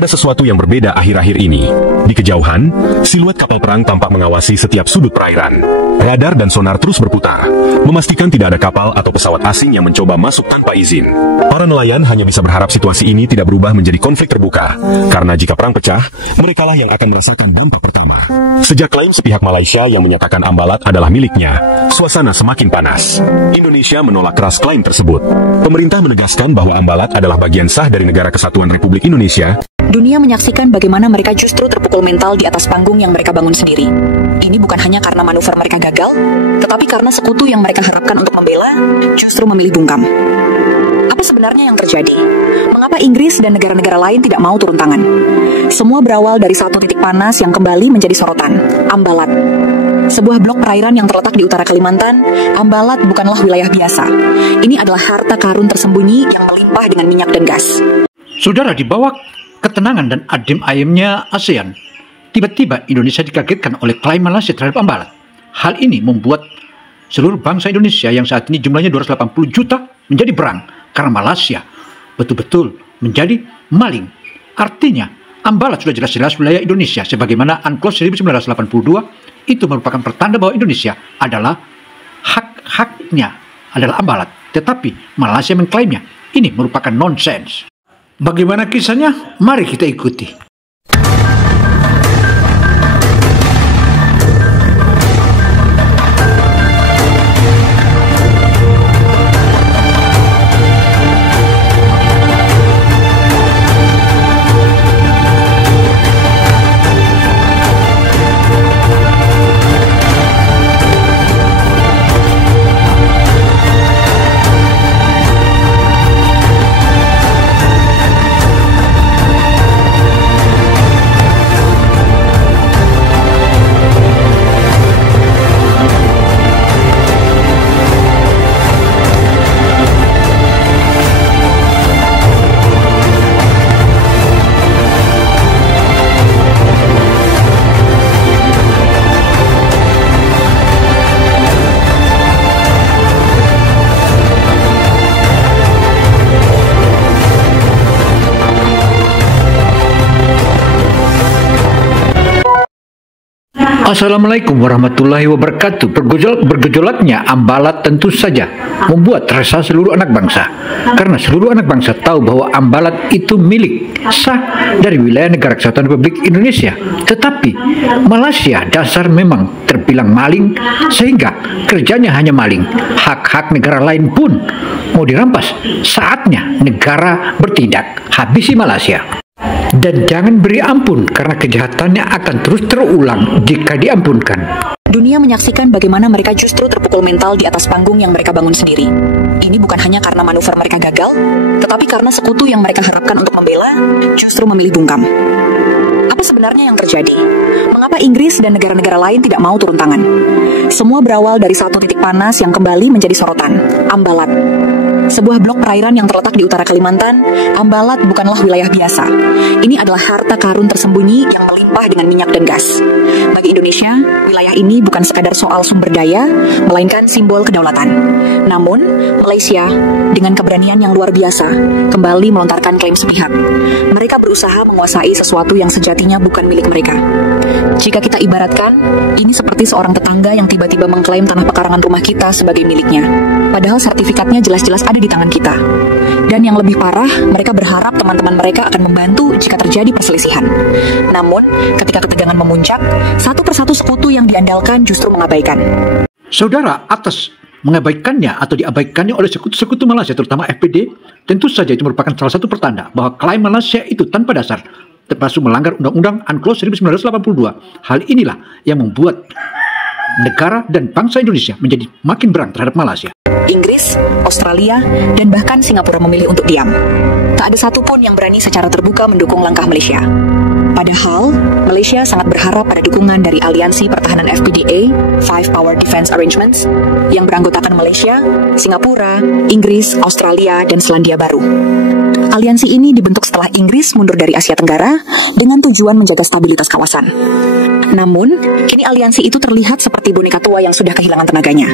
Ada sesuatu yang berbeda akhir-akhir ini. Di kejauhan, siluet kapal perang tampak mengawasi setiap sudut perairan. Radar dan sonar terus berputar, memastikan tidak ada kapal atau pesawat asing yang mencoba masuk tanpa izin. Para nelayan hanya bisa berharap situasi ini tidak berubah menjadi konflik terbuka, karena jika perang pecah, merekalah yang akan merasakan dampak pertama. Sejak klaim sepihak Malaysia yang menyatakan Ambalat adalah miliknya, suasana semakin panas. Indonesia menolak keras klaim tersebut. Pemerintah menegaskan bahwa Ambalat adalah bagian sah dari Negara Kesatuan Republik Indonesia. Dunia menyaksikan bagaimana mereka justru terpukul mental di atas panggung yang mereka bangun sendiri. Ini bukan hanya karena manuver mereka gagal, tetapi karena sekutu yang mereka harapkan untuk membela justru memilih bungkam. Apa sebenarnya yang terjadi? Mengapa Inggris dan negara-negara lain tidak mau turun tangan? Semua berawal dari satu titik panas yang kembali menjadi sorotan, Ambalat. Sebuah blok perairan yang terletak di utara Kalimantan, Ambalat bukanlah wilayah biasa. Ini adalah harta karun tersembunyi yang melimpah dengan minyak dan gas. Saudara, di bawah ketenangan dan adem ayemnya ASEAN, tiba-tiba Indonesia dikagetkan oleh klaim Malaysia terhadap Ambalat. Hal ini membuat seluruh bangsa Indonesia yang saat ini jumlahnya 280 juta menjadi berang karena Malaysia betul-betul menjadi maling. Artinya, Ambalat sudah jelas-jelas wilayah Indonesia sebagaimana UNCLOS 1982 itu merupakan pertanda bahwa Indonesia adalah hak-haknya adalah Ambalat. Tetapi Malaysia mengklaimnya. Ini merupakan nonsens. Bagaimana kisahnya? Mari kita ikuti. Assalamualaikum warahmatullahi wabarakatuh. Bergejolaknya Ambalat tentu saja membuat resah seluruh anak bangsa. Karena seluruh anak bangsa tahu bahwa Ambalat itu milik sah dari wilayah Negara Kesatuan Republik Indonesia. Tetapi Malaysia dasar memang terbilang maling, sehingga kerjanya hanya maling. Hak-hak negara lain pun mau dirampas. Saatnya negara bertindak. Habisi Malaysia. Dan jangan beri ampun karena kejahatannya akan terus terulang jika diampunkan. Dunia menyaksikan bagaimana mereka justru terpukul mental di atas panggung yang mereka bangun sendiri. Ini bukan hanya karena manuver mereka gagal, tetapi karena sekutu yang mereka harapkan untuk membela justru memilih bungkam. Apa sebenarnya yang terjadi? Mengapa Inggris dan negara-negara lain tidak mau turun tangan? Semua berawal dari satu titik panas yang kembali menjadi sorotan, Ambalat. Sebuah blok perairan yang terletak di utara Kalimantan, Ambalat bukanlah wilayah biasa. Ini adalah harta karun tersembunyi yang melimpah dengan minyak dan gas. Bagi Indonesia, wilayah ini bukan sekadar soal sumber daya, melainkan simbol kedaulatan. Namun, Malaysia dengan keberanian yang luar biasa kembali melontarkan klaim sepihak. Mereka berusaha menguasai sesuatu yang sejatinya bukan milik mereka. Jika kita ibaratkan, ini seperti seorang tetangga yang tiba-tiba mengklaim tanah pekarangan rumah kita sebagai miliknya. Padahal sertifikatnya jelas-jelas ada di tangan kita. Dan yang lebih parah, mereka berharap teman-teman mereka akan membantu jika terjadi perselisihan. Namun, ketika ketegangan memuncak, satu persatu sekutu yang diandalkan justru mengabaikan. Saudara, atas mengabaikannya atau diabaikannya oleh sekutu-sekutu Malaysia, terutama FPD, tentu saja itu merupakan salah satu pertanda bahwa klaim Malaysia itu tanpa dasar, termasuk melanggar Undang-Undang UNCLOS 1982. Hal inilah yang membuat negara dan bangsa Indonesia menjadi makin berang terhadap Malaysia. Inggris, Australia, dan bahkan Singapura memilih untuk diam. Tak ada satupun yang berani secara terbuka mendukung langkah Malaysia. Padahal, Malaysia sangat berharap pada dukungan dari aliansi pertahanan FPDA, Five Power Defense Arrangements, yang beranggotakan Malaysia, Singapura, Inggris, Australia, dan Selandia Baru. Aliansi ini dibentuk setelah Inggris mundur dari Asia Tenggara dengan tujuan menjaga stabilitas kawasan. Namun, kini aliansi itu terlihat seperti boneka tua yang sudah kehilangan tenaganya.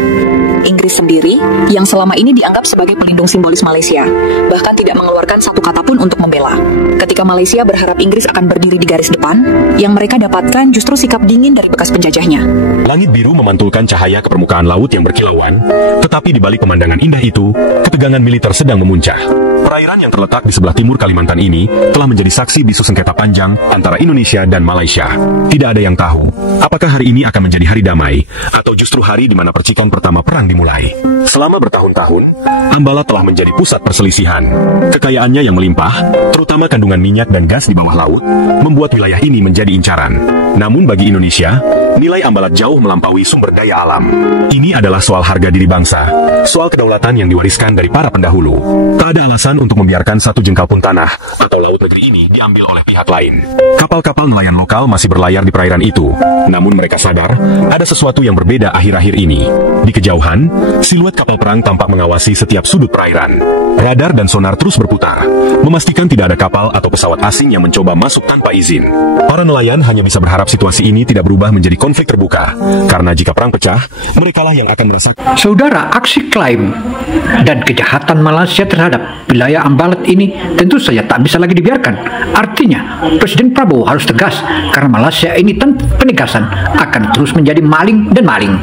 Inggris sendiri, yang selama ini dianggap sebagai pelindung simbolis Malaysia, bahkan tidak mengeluarkan satu kata pun untuk membela. Ketika Malaysia berharap Inggris akan berdiri di garis depan, yang mereka dapatkan justru sikap dingin dari bekas penjajahnya. Langit biru memantulkan cahaya ke permukaan laut yang berkilauan, tetapi di balik pemandangan indah itu, ketegangan militer sedang memuncah. Perairan yang terletak di sebelah timur Kalimantan ini telah menjadi saksi bisu sengketa panjang antara Indonesia dan Malaysia. Tidak ada yang tahu, apakah hari ini akan menjadi hari damai, atau justru hari di mana percikan pertama perang dimulai. Selama bertahun-tahun, Ambalat telah menjadi pusat perselisihan. Kekayaannya yang melimpah, terutama kandungan minyak dan gas di bawah laut, membuat wilayah ini menjadi incaran. Namun bagi Indonesia, nilai Ambalat jauh melampaui sumber daya alam. Ini adalah soal harga diri bangsa, soal kedaulatan yang diwariskan dari para pendahulu. Tak ada alasan untuk membiarkan satu jengkal pun tanah atau laut negeri ini diambil oleh pihak lain. Kapal-kapal nelayan lokal masih berlayar di perairan itu, namun mereka sadar ada sesuatu yang berbeda akhir-akhir ini. Di kejauhan, siluet kapal perang tampak mengawasi setiap sudut perairan. Radar dan sonar terus berputar, memastikan tidak ada kapal atau pesawat asing yang mencoba masuk tanpa izin. Para nelayan hanya bisa berharap situasi ini tidak berubah menjadi konflik terbuka, karena jika perang pecah, merekalah yang akan merasakan. Saudara, aksi klaim dan kejahatan Malaysia terhadap wilayah Ambalat ini tentu saja tak bisa lagi dibiarkan. Artinya, Presiden Prabowo harus tegas karena Malaysia ini tanpa penegasan akan terus menjadi maling dan maling.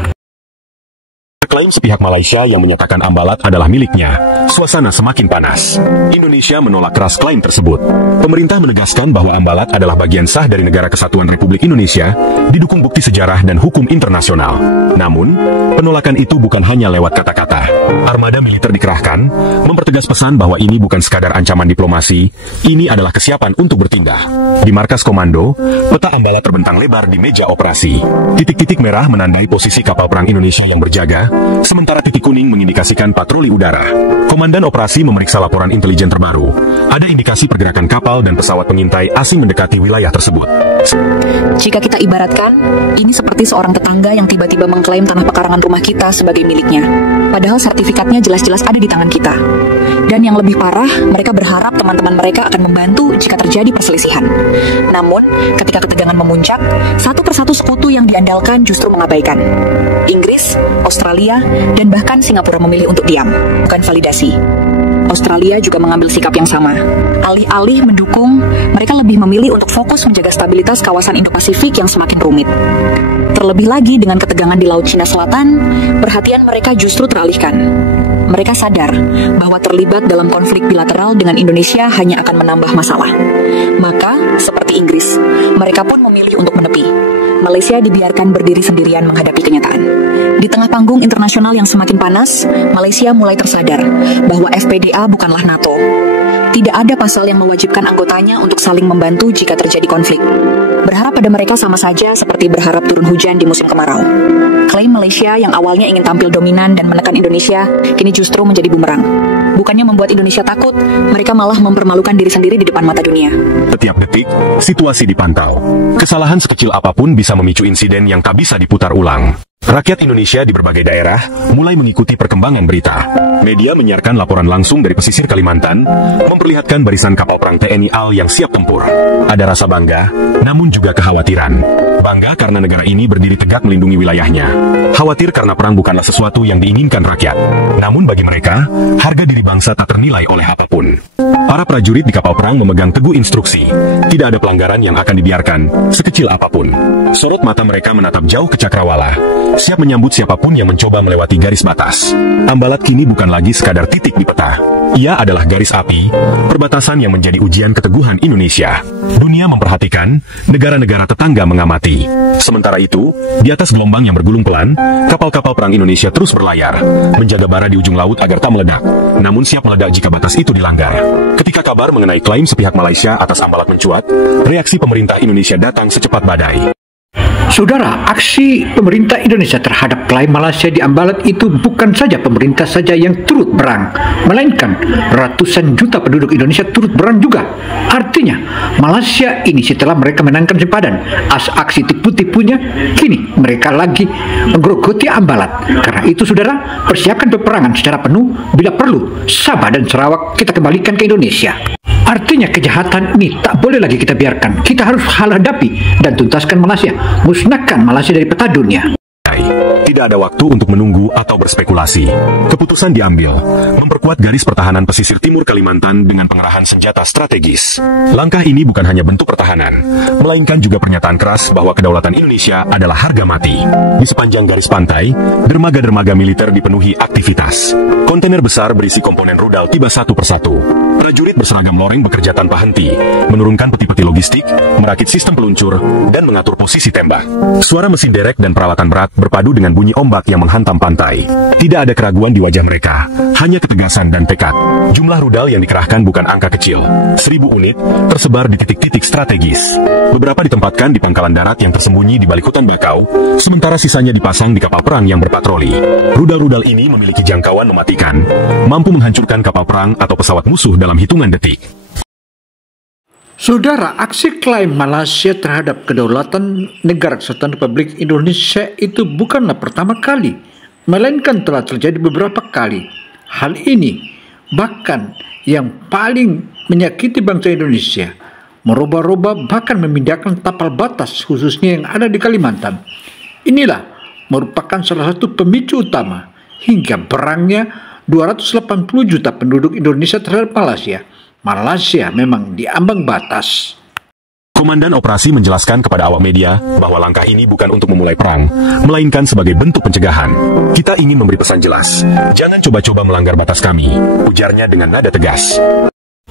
Klaim sepihak Malaysia yang menyatakan Ambalat adalah miliknya, suasana semakin panas. Indonesia menolak keras klaim tersebut. Pemerintah menegaskan bahwa Ambalat adalah bagian sah dari Negara Kesatuan Republik Indonesia, didukung bukti sejarah dan hukum internasional. Namun, penolakan itu bukan hanya lewat kata-kata. Armada militer dikerahkan, mempertegas pesan bahwa ini bukan sekadar ancaman diplomasi, ini adalah kesiapan untuk bertindak. Di markas komando, peta Ambalat terbentang lebar di meja operasi. Titik-titik merah menandai posisi kapal perang Indonesia yang berjaga, sementara titik kuning mengindikasikan patroli udara. Komandan operasi memeriksa laporan intelijen terbaru. Ada indikasi pergerakan kapal dan pesawat pengintai asing mendekati wilayah tersebut. Jika kita ibaratkan, ini seperti seorang tetangga yang tiba-tiba mengklaim tanah pekarangan rumah kita sebagai miliknya. Padahal sertifikatnya jelas-jelas ada di tangan kita. Dan yang lebih parah, mereka berharap teman-teman mereka akan membantu jika terjadi perselisihan. Namun, ketika ketegangan memuncak, satu persatu sekutu yang diandalkan justru mengabaikan. Inggris, Australia, dan bahkan Singapura memilih untuk diam, bukan validasi. Australia juga mengambil sikap yang sama. Alih-alih mendukung, mereka lebih memilih untuk fokus menjaga stabilitas kawasan Indo-Pasifik yang semakin rumit. Terlebih lagi dengan ketegangan di Laut Cina Selatan, perhatian mereka justru teralihkan. Mereka sadar bahwa terlibat dalam konflik bilateral dengan Indonesia hanya akan menambah masalah. Maka, seperti Inggris, mereka pun memilih untuk menepi. Malaysia dibiarkan berdiri sendirian menghadapi kenyataan. Di tengah panggung internasional yang semakin panas, Malaysia mulai tersadar bahwa FPDA bukanlah NATO. Tidak ada pasal yang mewajibkan anggotanya untuk saling membantu jika terjadi konflik. Berharap pada mereka sama saja seperti berharap turun hujan di musim kemarau. Klaim Malaysia yang awalnya ingin tampil dominan dan menekan Indonesia, kini justru menjadi bumerang. Bukannya membuat Indonesia takut, mereka malah mempermalukan diri sendiri di depan mata dunia. Setiap detik, situasi dipantau. Kesalahan sekecil apapun bisa memicu insiden yang tak bisa diputar ulang. Rakyat Indonesia di berbagai daerah mulai mengikuti perkembangan berita. Media menyiarkan laporan langsung dari pesisir Kalimantan, memperlihatkan barisan kapal perang TNI AL yang siap tempur. Ada rasa bangga, namun juga kekhawatiran. Bangga karena negara ini berdiri tegak melindungi wilayahnya. Khawatir karena perang bukanlah sesuatu yang diinginkan rakyat. Namun bagi mereka, harga diri bangsa tak ternilai oleh apapun. Para prajurit di kapal perang memegang teguh instruksi. Tidak ada pelanggaran yang akan dibiarkan, sekecil apapun. Sorot mata mereka menatap jauh ke cakrawala, siap menyambut siapapun yang mencoba melewati garis batas. Ambalat kini bukan lagi sekadar titik di peta. Ia adalah garis api, perbatasan yang menjadi ujian keteguhan Indonesia. Dunia memperhatikan, negara-negara tetangga mengamati. Sementara itu, di atas gelombang yang bergulung pelan, kapal-kapal perang Indonesia terus berlayar, menjaga bara di ujung laut agar tak meledak, namun siap meledak jika batas itu dilanggar. Ketika kabar mengenai klaim sepihak Malaysia atas Ambalat mencuat, reaksi pemerintah Indonesia datang secepat badai. Saudara, aksi pemerintah Indonesia terhadap klaim Malaysia di Ambalat itu bukan saja pemerintah saja yang turut berang, melainkan ratusan juta penduduk Indonesia turut berang juga. Artinya, Malaysia ini setelah mereka menangkan sempadan aksi tipu-tipunya, kini mereka lagi menggerogoti Ambalat. Karena itu, saudara, persiapkan peperangan secara penuh. Bila perlu, Sabah dan Sarawak kita kembalikan ke Indonesia. Artinya kejahatan ini tak boleh lagi kita biarkan. Kita harus hadapi dan tuntaskan Malaysia. Musnahkan Malaysia dari peta dunia. Tidak ada waktu untuk menunggu atau berspekulasi. Keputusan diambil, memperkuat garis pertahanan pesisir timur Kalimantan dengan pengerahan senjata strategis. Langkah ini bukan hanya bentuk pertahanan, melainkan juga pernyataan keras bahwa kedaulatan Indonesia adalah harga mati. Di sepanjang garis pantai, dermaga-dermaga militer dipenuhi aktivitas. Kontainer besar berisi komponen rudal tiba satu persatu. Prajurit berseragam loreng bekerja tanpa henti, menurunkan peti-peti logistik, merakit sistem peluncur, dan mengatur posisi tembak. Suara mesin derek dan peralatan berat berpadu dengan bunyi ombak yang menghantam pantai. Tidak ada keraguan di wajah mereka, hanya ketegasan dan tekad. Jumlah rudal yang dikerahkan bukan angka kecil. 1.000 unit tersebar di titik-titik strategis. Beberapa ditempatkan di pangkalan darat yang tersembunyi di balik hutan bakau, sementara sisanya dipasang di kapal perang yang berpatroli. Rudal-rudal ini memiliki jangkauan mematikan, mampu menghancurkan kapal perang atau pesawat musuh dalam hitungan detik. Saudara, aksi klaim Malaysia terhadap kedaulatan negara kesatuan Republik Indonesia itu bukanlah pertama kali, melainkan telah terjadi beberapa kali. Hal ini bahkan yang paling menyakiti bangsa Indonesia, merubah-rubah bahkan memindahkan tapal batas khususnya yang ada di Kalimantan. Inilah merupakan salah satu pemicu utama hingga berangnya 280 juta penduduk Indonesia terhadap Malaysia. Malaysia memang di ambang batas. Komandan operasi menjelaskan kepada awak media bahwa langkah ini bukan untuk memulai perang, melainkan sebagai bentuk pencegahan. Kita ingin memberi pesan jelas, jangan coba-coba melanggar batas kami, ujarnya dengan nada tegas.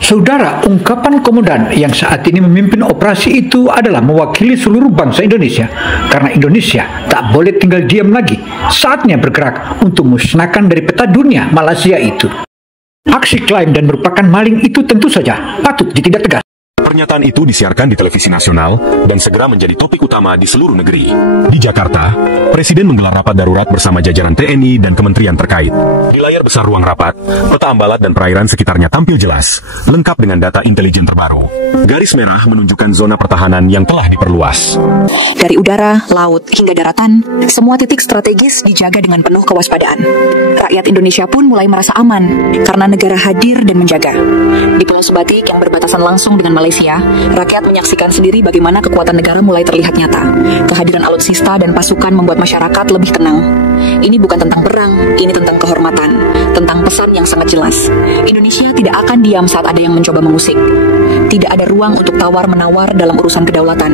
Saudara, ungkapan komandan yang saat ini memimpin operasi itu adalah mewakili seluruh bangsa Indonesia. Karena Indonesia tak boleh tinggal diam lagi, saatnya bergerak untuk musnahkan dari peta dunia Malaysia itu. Aksi klaim dan merupakan maling itu tentu saja patut ditindak tegas. Pernyataan itu disiarkan di televisi nasional dan segera menjadi topik utama di seluruh negeri. Di Jakarta, Presiden menggelar rapat darurat bersama jajaran TNI dan kementerian terkait. Di layar besar ruang rapat, peta Ambalat dan perairan sekitarnya tampil jelas, lengkap dengan data intelijen terbaru. Garis merah menunjukkan zona pertahanan yang telah diperluas. Dari udara, laut, hingga daratan, semua titik strategis dijaga dengan penuh kewaspadaan. Rakyat Indonesia pun mulai merasa aman karena negara hadir dan menjaga. Di Pulau Sebatik yang berbatasan langsung dengan Malaysia, rakyat menyaksikan sendiri bagaimana kekuatan negara mulai terlihat nyata. Kehadiran alutsista dan pasukan membuat masyarakat lebih tenang. Ini bukan tentang perang, ini tentang kehormatan, tentang pesan yang sangat jelas. Indonesia tidak akan diam saat ada yang mencoba mengusik. Tidak ada ruang untuk tawar-menawar dalam urusan kedaulatan,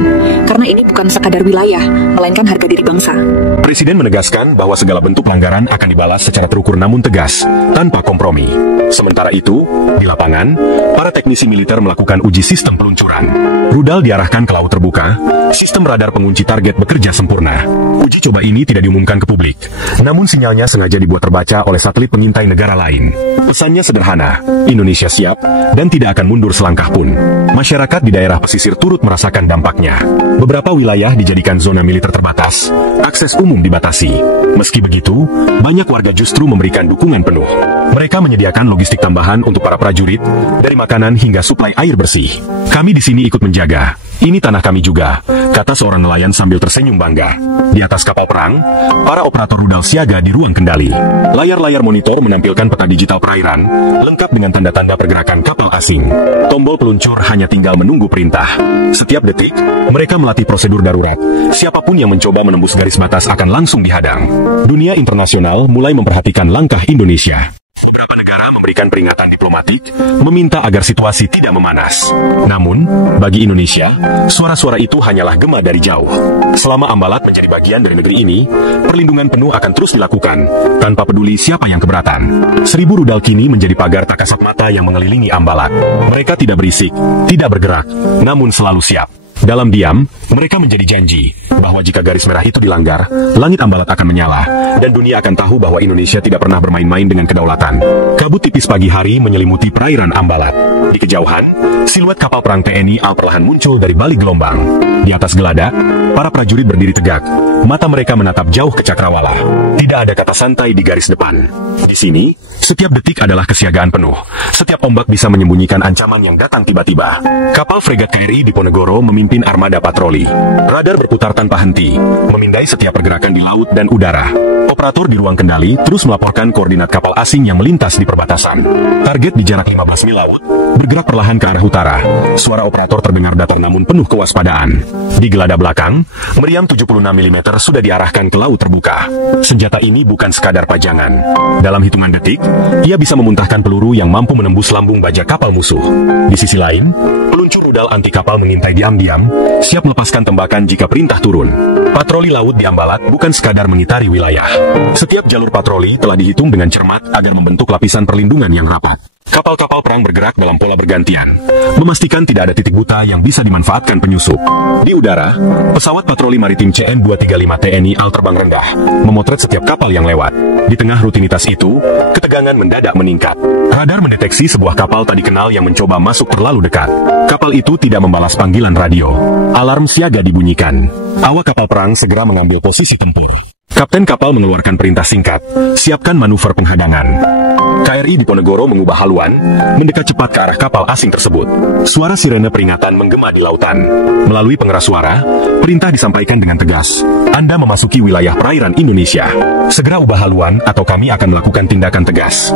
karena ini bukan sekadar wilayah, melainkan harga diri bangsa. Presiden menegaskan bahwa segala bentuk pelanggaran akan dibalas secara terukur namun tegas, tanpa kompromi. Sementara itu, di lapangan, para teknisi militer melakukan uji sistem peluncuran. Rudal diarahkan ke laut terbuka, sistem radar pengunci target bekerja sempurna. Uji coba ini tidak diumumkan ke publik, namun sinyalnya sengaja dibuat terbaca oleh satelit pengintai negara lain. Pesannya sederhana, Indonesia siap dan tidak akan mundur selangkah pun. Masyarakat di daerah pesisir turut merasakan dampaknya. Beberapa wilayah dijadikan zona militer terbatas, akses umum dibatasi. Meski begitu, banyak warga justru memberikan dukungan penuh. Mereka menyediakan logistik tambahan untuk para prajurit, dari makanan hingga suplai air bersih. Kami di sini ikut menjaga. Ini tanah kami juga, kata seorang nelayan sambil tersenyum bangga. Di atas kapal perang, para operator rudal siaga di ruang kendali. Layar-layar monitor menampilkan peta digital perairan, lengkap dengan tanda-tanda pergerakan kapal asing. Tombol peluncur hanya tinggal menunggu perintah. Setiap detik, mereka melatih prosedur darurat. Siapapun yang mencoba menembus garis batas akan langsung dihadang. Dunia internasional mulai memperhatikan langkah Indonesia. Beberapa negara memberikan peringatan diplomatik, meminta agar situasi tidak memanas. Namun, bagi Indonesia, suara-suara itu hanyalah gema dari jauh. Selama Ambalat menjadi bagian dari negeri ini, perlindungan penuh akan terus dilakukan, tanpa peduli siapa yang keberatan. 1.000 rudal kini menjadi pagar tak kasat mata yang mengelilingi Ambalat. Mereka tidak berisik, tidak bergerak, namun selalu siap. Dalam diam, mereka menjadi janji bahwa jika garis merah itu dilanggar, langit Ambalat akan menyala, dan dunia akan tahu bahwa Indonesia tidak pernah bermain-main dengan kedaulatan. Kabut tipis pagi hari menyelimuti perairan Ambalat. Di kejauhan, siluet kapal perang TNI Al perlahan muncul dari balik gelombang. Di atas geladak, para prajurit berdiri tegak. Mata mereka menatap jauh ke cakrawala. Tidak ada kata santai di garis depan. Di sini, setiap detik adalah kesiagaan penuh. Setiap ombak bisa menyembunyikan ancaman yang datang tiba-tiba. Kapal fregat KRI Diponegoro memimpin armada patroli. Radar berputar tanpa henti, memindai setiap pergerakan di laut dan udara. Operator di ruang kendali terus melaporkan koordinat kapal asing yang melintas di perbatasan. Target di jarak 15 mil laut, bergerak perlahan ke arah utara. Suara operator terdengar datar namun penuh kewaspadaan. Di geladak belakang, meriam 76 mm sudah diarahkan ke laut terbuka. Senjata ini bukan sekadar pajangan. Dalam hitungan detik, ia bisa memuntahkan peluru yang mampu menembus lambung baja kapal musuh. Di sisi lain, peluncur rudal anti kapal mengintai diam-diam, siap melepaskan tembakan jika perintah turun. Patroli laut di Ambalat bukan sekadar mengitari wilayah. Setiap jalur patroli telah dihitung dengan cermat agar membentuk lapisan perlindungan yang rapat. Kapal-kapal perang bergerak dalam pola bergantian, memastikan tidak ada titik buta yang bisa dimanfaatkan penyusup. Di udara, pesawat patroli maritim CN-235 TNI Al terbang rendah, memotret setiap kapal yang lewat. Di tengah rutinitas itu, ketegangan mendadak meningkat. Radar mendeteksi sebuah kapal tak dikenal yang mencoba masuk terlalu dekat. Kapal itu tidak membalas panggilan radio. Alarm siaga dibunyikan. Awak kapal perang segera mengambil posisi tempur. Kapten kapal mengeluarkan perintah singkat, siapkan manuver penghadangan. KRI Diponegoro mengubah haluan, mendekat cepat ke arah kapal asing tersebut. Suara sirene peringatan menggema di lautan. Melalui pengeras suara, perintah disampaikan dengan tegas. Anda memasuki wilayah perairan Indonesia. Segera ubah haluan atau kami akan melakukan tindakan tegas.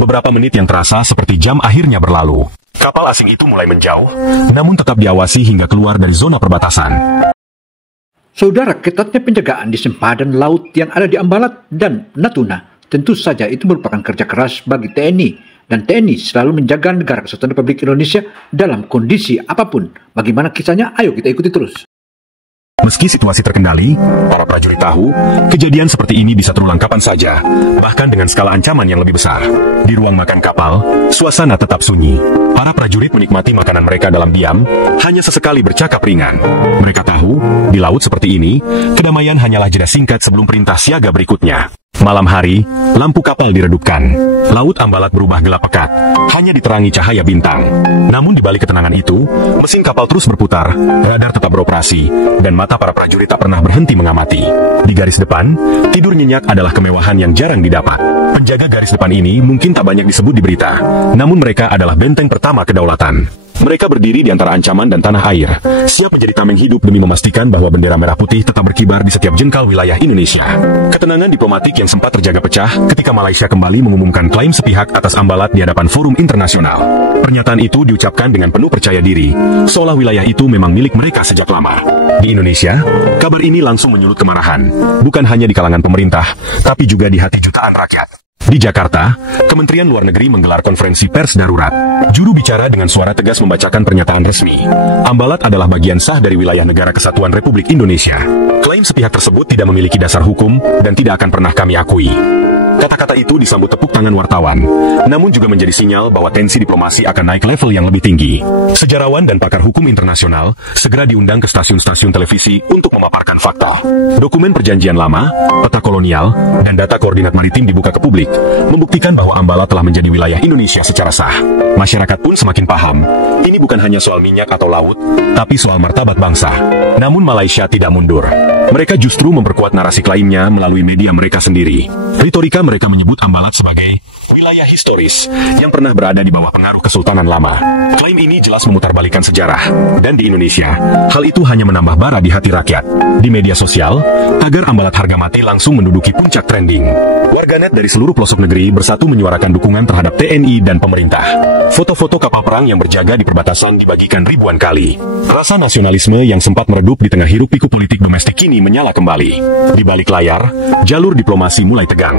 Beberapa menit yang terasa seperti jam akhirnya berlalu. Kapal asing itu mulai menjauh, namun tetap diawasi hingga keluar dari zona perbatasan. Saudara, ketatnya penjagaan di sempadan laut yang ada di Ambalat dan Natuna, tentu saja itu merupakan kerja keras bagi TNI, dan TNI selalu menjaga negara kesatuan Republik Indonesia dalam kondisi apapun. Bagaimana kisahnya? Ayo kita ikuti terus. Meski situasi terkendali, para prajurit tahu kejadian seperti ini bisa terulang kapan saja, bahkan dengan skala ancaman yang lebih besar. Di ruang makan kapal, suasana tetap sunyi. Para prajurit menikmati makanan mereka dalam diam, hanya sesekali bercakap ringan. Mereka tahu, di laut seperti ini, kedamaian hanyalah jeda singkat sebelum perintah siaga berikutnya. Malam hari, lampu kapal diredupkan. Laut Ambalat berubah gelap pekat, hanya diterangi cahaya bintang. Namun di balik ketenangan itu, mesin kapal terus berputar, radar tetap beroperasi, dan mata para prajurit tak pernah berhenti mengamati. Di garis depan, tidur nyenyak adalah kemewahan yang jarang didapat. Penjaga garis depan ini mungkin tak banyak disebut di berita, namun mereka adalah benteng pertama kedaulatan. Mereka berdiri di antara ancaman dan tanah air, siap menjadi tameng hidup demi memastikan bahwa bendera merah putih tetap berkibar di setiap jengkal wilayah Indonesia. Ketenangan diplomatik yang sempat terjaga pecah ketika Malaysia kembali mengumumkan klaim sepihak atas Ambalat di hadapan forum internasional. Pernyataan itu diucapkan dengan penuh percaya diri, seolah wilayah itu memang milik mereka sejak lama. Di Indonesia, kabar ini langsung menyulut kemarahan, bukan hanya di kalangan pemerintah, tapi juga di hati jutaan rakyat. Di Jakarta, Kementerian Luar Negeri menggelar konferensi pers darurat. Juru bicara dengan suara tegas membacakan pernyataan resmi. Ambalat adalah bagian sah dari wilayah Negara Kesatuan Republik Indonesia. Klaim sepihak tersebut tidak memiliki dasar hukum dan tidak akan pernah kami akui. Kata-kata itu disambut tepuk tangan wartawan, namun juga menjadi sinyal bahwa tensi diplomasi akan naik level yang lebih tinggi. Sejarawan dan pakar hukum internasional segera diundang ke stasiun-stasiun televisi untuk memaparkan fakta. Dokumen perjanjian lama, peta kolonial, dan data koordinat maritim dibuka ke publik, membuktikan bahwa Ambalat telah menjadi wilayah Indonesia secara sah. Masyarakat pun semakin paham, ini bukan hanya soal minyak atau laut, tapi soal martabat bangsa. Namun Malaysia tidak mundur. Mereka justru memperkuat narasi klaimnya melalui media mereka sendiri. Retorika mereka menyebut Ambalat sebagai wilayah historis yang pernah berada di bawah pengaruh Kesultanan Lama. Klaim ini jelas memutarbalikkan sejarah, dan di Indonesia, hal itu hanya menambah bara di hati rakyat. Di media sosial, tagar Ambalat harga mati langsung menduduki puncak trending. Warganet dari seluruh pelosok negeri bersatu menyuarakan dukungan terhadap TNI dan pemerintah. Foto-foto kapal perang yang berjaga di perbatasan dibagikan ribuan kali. Rasa nasionalisme yang sempat meredup di tengah hiruk-pikuk politik domestik kini menyala kembali. Di balik layar, jalur diplomasi mulai tegang.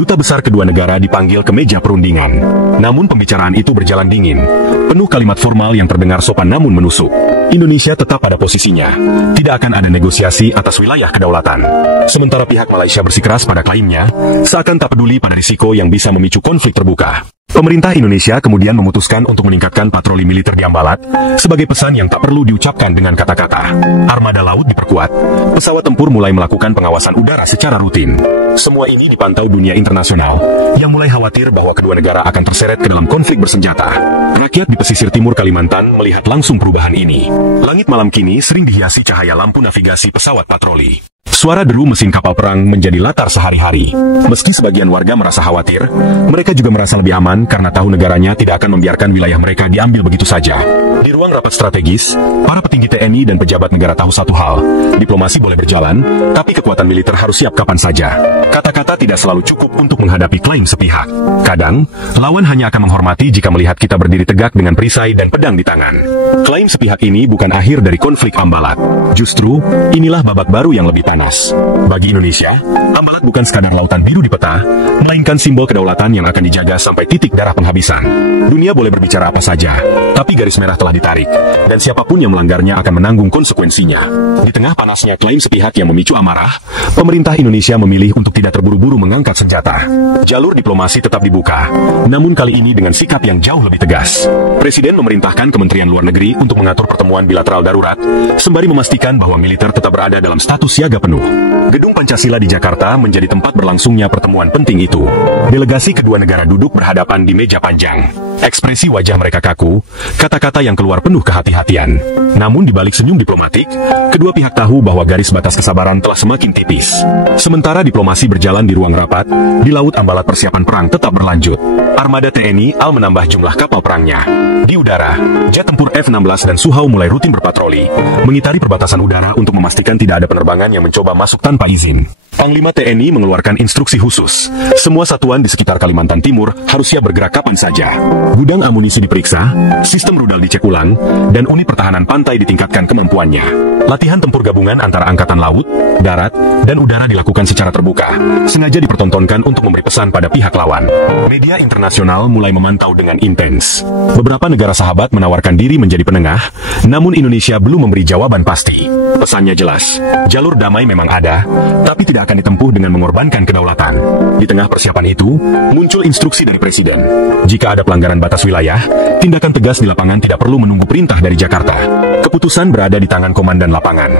Duta besar kedua negara dipanggil ke meja perundingan. Namun pembicaraan itu berjalan dingin, penuh kalimat formal yang terdengar sopan namun menusuk. Indonesia tetap pada posisinya. Tidak akan ada negosiasi atas wilayah kedaulatan. Sementara pihak Malaysia bersikeras pada klaimnya, seakan tak peduli pada risiko yang bisa memicu konflik terbuka. Pemerintah Indonesia kemudian memutuskan untuk meningkatkan patroli militer di Ambalat sebagai pesan yang tak perlu diucapkan dengan kata-kata. Armada laut diperkuat, pesawat tempur mulai melakukan pengawasan udara secara rutin. Semua ini dipantau dunia internasional yang mulai khawatir bahwa kedua negara akan terseret ke dalam konflik bersenjata. Rakyat di pesisir timur Kalimantan melihat langsung perubahan ini. Langit malam kini sering dihiasi cahaya lampu navigasi pesawat patroli. Suara deru mesin kapal perang menjadi latar sehari-hari. Meski sebagian warga merasa khawatir, mereka juga merasa lebih aman karena tahu negaranya tidak akan membiarkan wilayah mereka diambil begitu saja. Di ruang rapat strategis, para petinggi TNI dan pejabat negara tahu satu hal, diplomasi boleh berjalan, tapi kekuatan militer harus siap kapan saja. Kata-kata tidak selalu cukup untuk menghadapi klaim sepihak. Kadang, lawan hanya akan menghormati jika melihat kita berdiri tegak dengan perisai dan pedang di tangan. Klaim sepihak ini bukan akhir dari konflik Ambalat. Justru, inilah babak baru yang lebih panas. Bagi Indonesia, Ambalat bukan sekadar lautan biru di peta, melainkan simbol kedaulatan yang akan dijaga sampai titik darah penghabisan. Dunia boleh berbicara apa saja, tapi garis merah telah ditarik, dan siapapun yang melanggarnya akan menanggung konsekuensinya. Di tengah panasnya klaim sepihak yang memicu amarah, pemerintah Indonesia memilih untuk tidak terburu-buru mengangkat senjata. Jalur diplomasi tetap dibuka, namun kali ini dengan sikap yang jauh lebih tegas. Presiden memerintahkan Kementerian Luar Negeri untuk mengatur pertemuan bilateral darurat, sembari memastikan bahwa militer tetap berada dalam status siaga penuh. Gedung Pancasila di Jakarta menjadi tempat berlangsungnya pertemuan penting itu. Delegasi kedua negara duduk berhadapan di meja panjang. Ekspresi wajah mereka kaku, kata-kata yang keluar penuh kehati-hatian. Namun di balik senyum diplomatik, kedua pihak tahu bahwa garis batas kesabaran telah semakin tipis. Sementara diplomasi berjalan di ruang rapat, di Laut Ambalat persiapan perang tetap berlanjut. Armada TNI AL menambah jumlah kapal perangnya. Di udara, jet tempur F-16 dan Suhao mulai rutin berpatroli, mengitari perbatasan udara untuk memastikan tidak ada penerbangan yang mencoba masuk tanpa izin. Panglima TNI mengeluarkan instruksi khusus. Semua satuan di sekitar Kalimantan Timur harus siap bergerak kapan saja. Gudang amunisi diperiksa, sistem rudal dicek ulang, dan unit pertahanan pantai ditingkatkan kemampuannya. Latihan tempur gabungan antara angkatan laut, darat, dan udara dilakukan secara terbuka, sengaja dipertontonkan untuk memberi pesan pada pihak lawan. Media internasional mulai memantau dengan intens. Beberapa negara sahabat menawarkan diri menjadi penengah, namun Indonesia belum memberi jawaban pasti. Pesannya jelas, jalur damai memang ada, tapi tidak akan ditempuh dengan mengorbankan kedaulatan. Di tengah persiapan itu, muncul instruksi dari Presiden. Jika ada pelanggaran batas wilayah, tindakan tegas di lapangan tidak perlu menunggu perintah dari Jakarta. Keputusan berada di tangan komandan lapangan.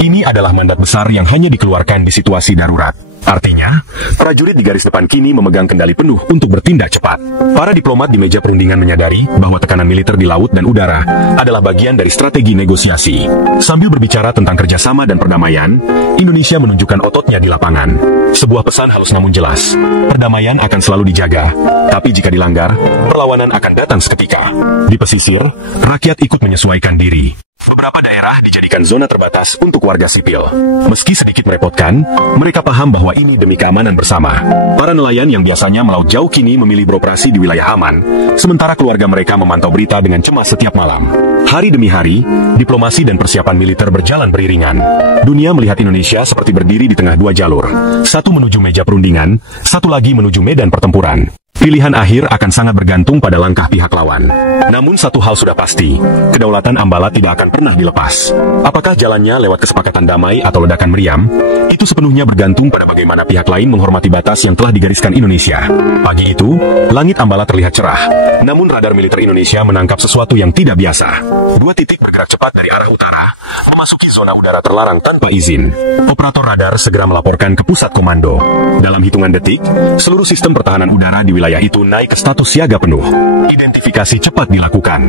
Ini adalah mandat besar yang hanya dikeluarkan di situasi darurat. Artinya, prajurit di garis depan kini memegang kendali penuh untuk bertindak cepat. Para diplomat di meja perundingan menyadari bahwa tekanan militer di laut dan udara adalah bagian dari strategi negosiasi. Sambil berbicara tentang kerjasama dan perdamaian, Indonesia menunjukkan ototnya di lapangan. Sebuah pesan halus namun jelas, perdamaian akan selalu dijaga, tapi jika dilanggar, perlawanan akan datang seketika. Di pesisir, rakyat ikut menyesuaikan diri. Beberapa daerah dijadikan zona terbatas untuk warga sipil. Meski sedikit merepotkan, mereka paham bahwa ini demi keamanan bersama. Para nelayan yang biasanya melaut jauh kini memilih beroperasi di wilayah aman, sementara keluarga mereka memantau berita dengan cemas setiap malam. Hari demi hari, diplomasi dan persiapan militer berjalan beriringan. Dunia melihat Indonesia seperti berdiri di tengah dua jalur. Satu menuju meja perundingan, satu lagi menuju medan pertempuran. Pilihan akhir akan sangat bergantung pada langkah pihak lawan. Namun satu hal sudah pasti, kedaulatan Ambalat tidak akan pernah dilepas. Apakah jalannya lewat kesepakatan damai atau ledakan meriam? Itu sepenuhnya bergantung pada bagaimana pihak lain menghormati batas yang telah digariskan Indonesia. Pagi itu, langit Ambalat terlihat cerah. Namun radar militer Indonesia menangkap sesuatu yang tidak biasa. Dua titik bergerak cepat dari arah utara, memasuki zona udara terlarang tanpa izin. Operator radar segera melaporkan ke pusat komando. Dalam hitungan detik, seluruh sistem pertahanan udara di wilayah itu naik ke status siaga penuh. Identifikasi cepat dilakukan.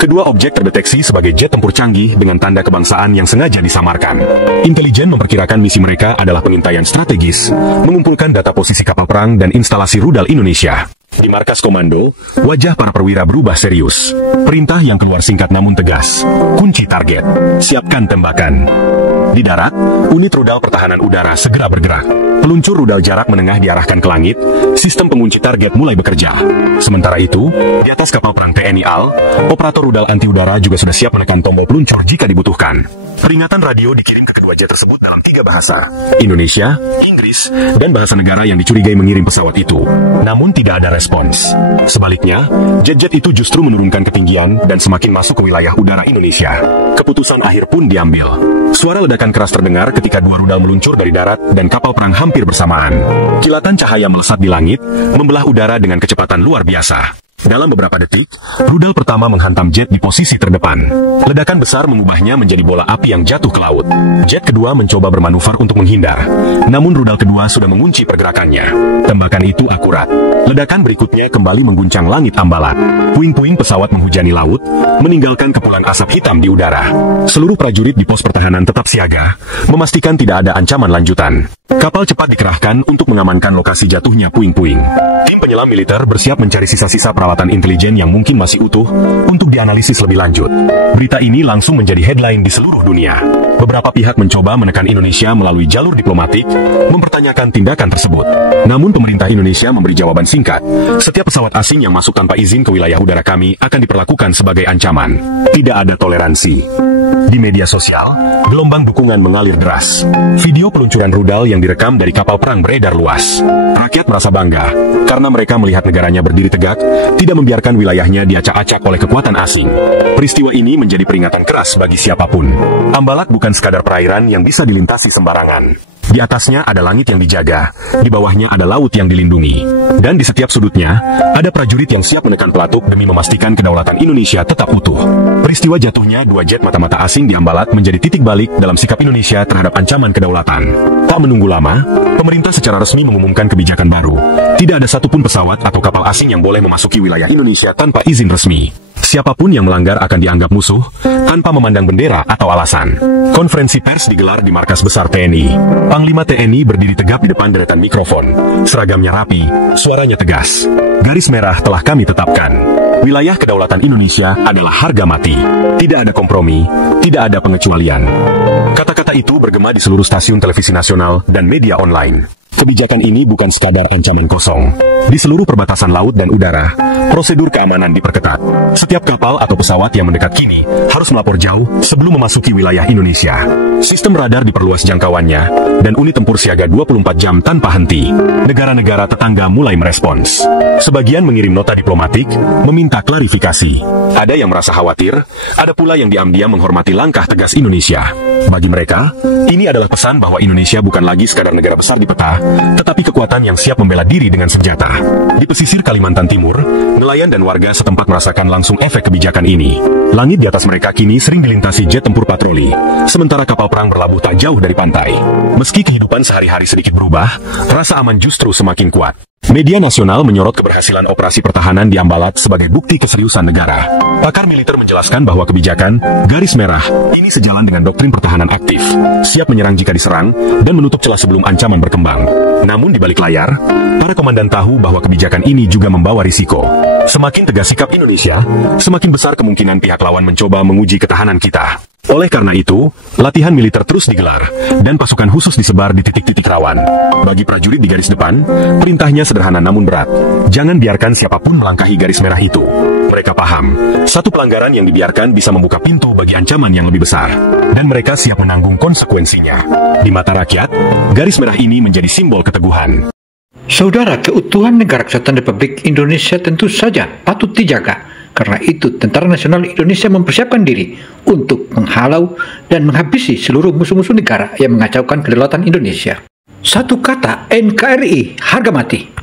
Kedua objek terdeteksi sebagai jet tempur canggih dengan tanda kebangsaan yang sengaja disamarkan. Intelijen memperkirakan misi mereka adalah pengintaian strategis, mengumpulkan data posisi kapal perang dan instalasi rudal Indonesia. Di markas komando, wajah para perwira berubah serius. Perintah yang keluar singkat namun tegas. Kunci target. Siapkan tembakan. Di darat, unit rudal pertahanan udara segera bergerak. Peluncur rudal jarak menengah diarahkan ke langit. Sistem pengunci target mulai bekerja. Sementara itu, di atas kapal perang TNI AL, operator rudal anti udara juga sudah siap menekan tombol peluncur jika dibutuhkan. Peringatan radio dikirim ke kedua jet tersebut dalam 3 bahasa. Indonesia, Inggris, dan bahasa negara yang dicurigai mengirim pesawat itu. Namun tidak ada respons. Sebaliknya, jet-jet itu justru menurunkan ketinggian dan semakin masuk ke wilayah udara Indonesia. Keputusan akhir pun diambil. Suara ledakan keras terdengar ketika dua rudal meluncur dari darat dan kapal perang hampir bersamaan. Kilatan cahaya melesat di langit, membelah udara dengan kecepatan luar biasa. Dalam beberapa detik, rudal pertama menghantam jet di posisi terdepan. Ledakan besar mengubahnya menjadi bola api yang jatuh ke laut. Jet kedua mencoba bermanuver untuk menghindar, namun rudal kedua sudah mengunci pergerakannya. Tembakan itu akurat. Ledakan berikutnya kembali mengguncang langit Ambalat. Puing-puing pesawat menghujani laut, meninggalkan kepulan asap hitam di udara. Seluruh prajurit di pos pertahanan tetap siaga, memastikan tidak ada ancaman lanjutan. Kapal cepat dikerahkan untuk mengamankan lokasi jatuhnya puing-puing. Tim penyelam militer bersiap mencari sisa-sisa peralatan intelijen yang mungkin masih utuh untuk dianalisis lebih lanjut. Berita ini langsung menjadi headline di seluruh dunia. Beberapa pihak mencoba menekan Indonesia melalui jalur diplomatik, mempertanyakan tindakan tersebut. Namun pemerintah Indonesia memberi jawaban singkat. Setiap pesawat asing yang masuk tanpa izin ke wilayah udara kami akan diperlakukan sebagai ancaman. Tidak ada toleransi. Di media sosial, gelombang dukungan mengalir deras. Video peluncuran rudal yang direkam dari kapal perang beredar luas. Rakyat merasa bangga karena mereka melihat negaranya berdiri tegak, tidak membiarkan wilayahnya diacak-acak oleh kekuatan asing. Peristiwa ini menjadi peringatan keras bagi siapapun. Ambalat bukan sekadar perairan yang bisa dilintasi sembarangan. Di atasnya ada langit yang dijaga, di bawahnya ada laut yang dilindungi. Dan di setiap sudutnya, ada prajurit yang siap menekan pelatuk demi memastikan kedaulatan Indonesia tetap utuh. Peristiwa jatuhnya dua jet mata-mata asing di Ambalat menjadi titik balik dalam sikap Indonesia terhadap ancaman kedaulatan. Tak menunggu lama, pemerintah secara resmi mengumumkan kebijakan baru. Tidak ada satupun pesawat atau kapal asing yang boleh memasuki wilayah Indonesia tanpa izin resmi. Siapapun yang melanggar akan dianggap musuh, tanpa memandang bendera atau alasan. Konferensi pers digelar di markas besar TNI. Panglima TNI berdiri tegap di depan deretan mikrofon. Seragamnya rapi, suaranya tegas. Garis merah telah kami tetapkan. Wilayah kedaulatan Indonesia adalah harga mati. Tidak ada kompromi, tidak ada pengecualian. Kata-kata itu bergema di seluruh stasiun televisi nasional dan media online. Kebijakan ini bukan sekadar ancaman kosong. Di seluruh perbatasan laut dan udara, prosedur keamanan diperketat. Setiap kapal atau pesawat yang mendekat kini harus melapor jauh sebelum memasuki wilayah Indonesia. Sistem radar diperluas jangkauannya, dan unit tempur siaga 24 jam tanpa henti. Negara-negara tetangga mulai merespons. Sebagian mengirim nota diplomatik, meminta klarifikasi. Ada yang merasa khawatir, ada pula yang diam-diam menghormati langkah tegas Indonesia. Bagi mereka, ini adalah pesan bahwa Indonesia bukan lagi sekadar negara besar di peta, tetapi kekuatan yang siap membela diri dengan senjata. Di pesisir Kalimantan Timur, nelayan dan warga setempat merasakan langsung efek kebijakan ini. Langit di atas mereka kini sering dilintasi jet tempur patroli, sementara kapal perang berlabuh tak jauh dari pantai. Meski kehidupan sehari-hari sedikit berubah, rasa aman justru semakin kuat. Media nasional menyorot keberhasilan operasi pertahanan di Ambalat sebagai bukti keseriusan negara. Pakar militer menjelaskan bahwa kebijakan garis merah ini sejalan dengan doktrin pertahanan aktif, siap menyerang jika diserang dan menutup celah sebelum ancaman berkembang. Namun di balik layar, para komandan tahu bahwa kebijakan ini juga membawa risiko. Semakin tegas sikap Indonesia, semakin besar kemungkinan pihak lawan mencoba menguji ketahanan kita. Oleh karena itu, latihan militer terus digelar, dan pasukan khusus disebar di titik-titik rawan. Bagi prajurit di garis depan, perintahnya sederhana namun berat. Jangan biarkan siapapun melangkahi garis merah itu. Mereka paham, satu pelanggaran yang dibiarkan bisa membuka pintu bagi ancaman yang lebih besar. Dan mereka siap menanggung konsekuensinya. Di mata rakyat, garis merah ini menjadi simbol keteguhan. Saudara, keutuhan Negara Kesatuan Republik Indonesia tentu saja patut dijaga. Karena itu, Tentara Nasional Indonesia mempersiapkan diri untuk menghalau dan menghabisi seluruh musuh-musuh negara yang mengacaukan kedaulatan Indonesia. Satu kata, NKRI, harga mati.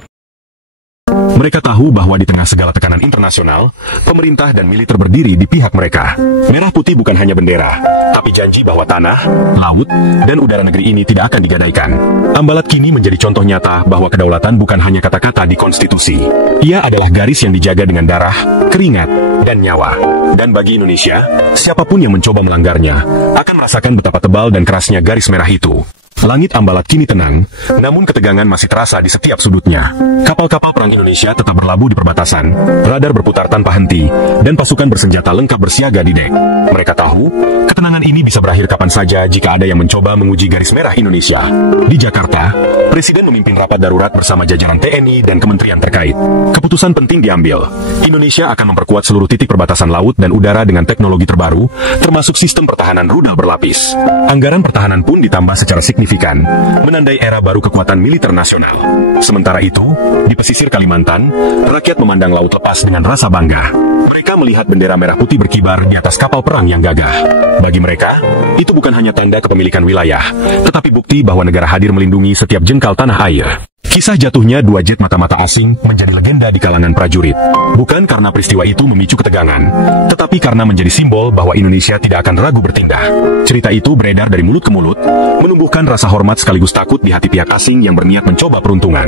Mereka tahu bahwa di tengah segala tekanan internasional, pemerintah dan militer berdiri di pihak mereka. Merah putih bukan hanya bendera, tapi janji bahwa tanah, laut, dan udara negeri ini tidak akan digadaikan. Ambalat kini menjadi contoh nyata bahwa kedaulatan bukan hanya kata-kata di konstitusi. Ia adalah garis yang dijaga dengan darah, keringat, dan nyawa. Dan bagi Indonesia, siapapun yang mencoba melanggarnya akan merasakan betapa tebal dan kerasnya garis merah itu. Langit Ambalat kini tenang, namun ketegangan masih terasa di setiap sudutnya. Kapal-kapal perang Indonesia tetap berlabuh di perbatasan, radar berputar tanpa henti, dan pasukan bersenjata lengkap bersiaga di dek. Mereka tahu, ketenangan ini bisa berakhir kapan saja jika ada yang mencoba menguji garis merah Indonesia. Di Jakarta, Presiden memimpin rapat darurat bersama jajaran TNI dan kementerian terkait. Keputusan penting diambil. Indonesia akan memperkuat seluruh titik perbatasan laut dan udara dengan teknologi terbaru, termasuk sistem pertahanan rudal berlapis. Anggaran pertahanan pun ditambah secara signifikan signifikan, menandai era baru kekuatan militer nasional. Sementara itu, di pesisir Kalimantan, rakyat memandang laut lepas dengan rasa bangga. Mereka melihat bendera merah putih berkibar di atas kapal perang yang gagah. Bagi mereka, itu bukan hanya tanda kepemilikan wilayah, tetapi bukti bahwa negara hadir melindungi setiap jengkal tanah air. Kisah jatuhnya 2 jet mata-mata asing menjadi legenda di kalangan prajurit. Bukan karena peristiwa itu memicu ketegangan, tetapi karena menjadi simbol bahwa Indonesia tidak akan ragu bertindak. Cerita itu beredar dari mulut ke mulut, menumbuhkan rasa hormat sekaligus takut di hati pihak asing yang berniat mencoba peruntungan.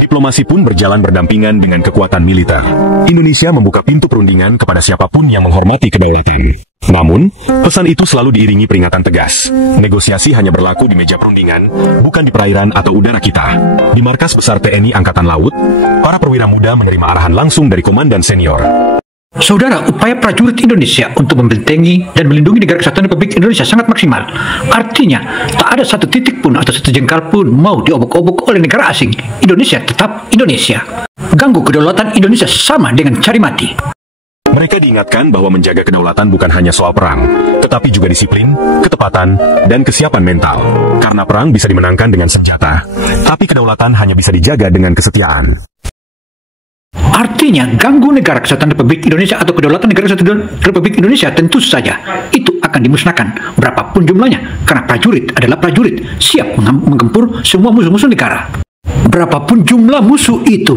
Diplomasi pun berjalan berdampingan dengan kekuatan militer. Indonesia membuka pintu perundingan kepada siapapun yang menghormati kedaulatan. Namun, pesan itu selalu diiringi peringatan tegas. Negosiasi hanya berlaku di meja perundingan, bukan di perairan atau udara kita. Di markas besar TNI Angkatan Laut, para perwira muda menerima arahan langsung dari komandan senior. Saudara, upaya prajurit Indonesia untuk membentengi dan melindungi negara kesatuan Republik Indonesia sangat maksimal. Artinya, tak ada satu titik pun atau satu jengkal pun mau diobok-obok oleh negara asing. Indonesia tetap Indonesia. Ganggu kedaulatan Indonesia sama dengan cari mati. Mereka diingatkan bahwa menjaga kedaulatan bukan hanya soal perang, tetapi juga disiplin, ketepatan, dan kesiapan mental. Karena perang bisa dimenangkan dengan senjata, tapi kedaulatan hanya bisa dijaga dengan kesetiaan. Artinya, ganggu negara kesatuan Republik Indonesia atau kedaulatan negara kesatuan Republik Indonesia tentu saja itu akan dimusnahkan berapapun jumlahnya, karena prajurit adalah prajurit, siap menggempur semua musuh-musuh negara. Berapapun jumlah musuh itu.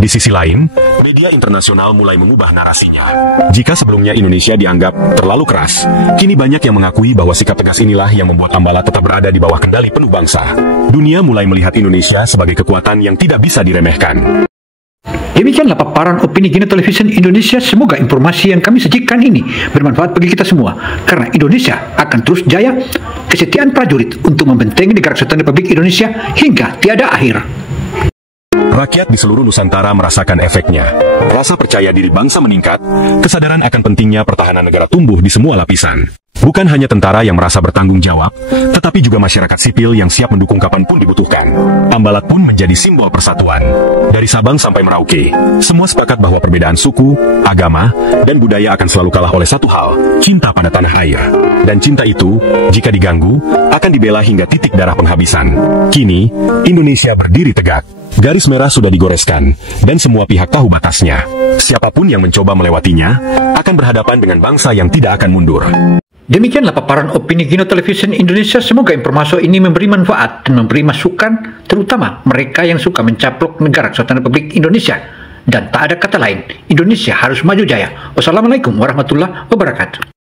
Di sisi lain, media internasional mulai mengubah narasinya. Jika sebelumnya Indonesia dianggap terlalu keras, kini banyak yang mengakui bahwa sikap tegas inilah yang membuat Ambalat tetap berada di bawah kendali penuh bangsa. Dunia mulai melihat Indonesia sebagai kekuatan yang tidak bisa diremehkan. Demikianlah paparan opini Gino Television Indonesia. Semoga informasi yang kami sajikan ini bermanfaat bagi kita semua. Karena Indonesia akan terus jaya, kesetiaan prajurit untuk membentengi negara kesatuan Republik Indonesia hingga tiada akhir. Rakyat di seluruh Nusantara merasakan efeknya. Rasa percaya diri bangsa meningkat, kesadaran akan pentingnya pertahanan negara tumbuh di semua lapisan. Bukan hanya tentara yang merasa bertanggung jawab, tetapi juga masyarakat sipil yang siap mendukung kapanpun dibutuhkan. Ambalat pun menjadi simbol persatuan. Dari Sabang sampai Merauke, semua sepakat bahwa perbedaan suku, agama, dan budaya akan selalu kalah oleh satu hal, cinta pada tanah air. Dan cinta itu, jika diganggu, akan dibela hingga titik darah penghabisan. Kini, Indonesia berdiri tegak. Garis merah sudah digoreskan, dan semua pihak tahu batasnya. Siapapun yang mencoba melewatinya, akan berhadapan dengan bangsa yang tidak akan mundur. Demikianlah paparan opini Gino Television Indonesia. Semoga informasi ini memberi manfaat dan memberi masukan, terutama mereka yang suka mencaplok negara kesatuan Republik Indonesia. Dan tak ada kata lain, Indonesia harus maju jaya. Wassalamualaikum warahmatullahi wabarakatuh.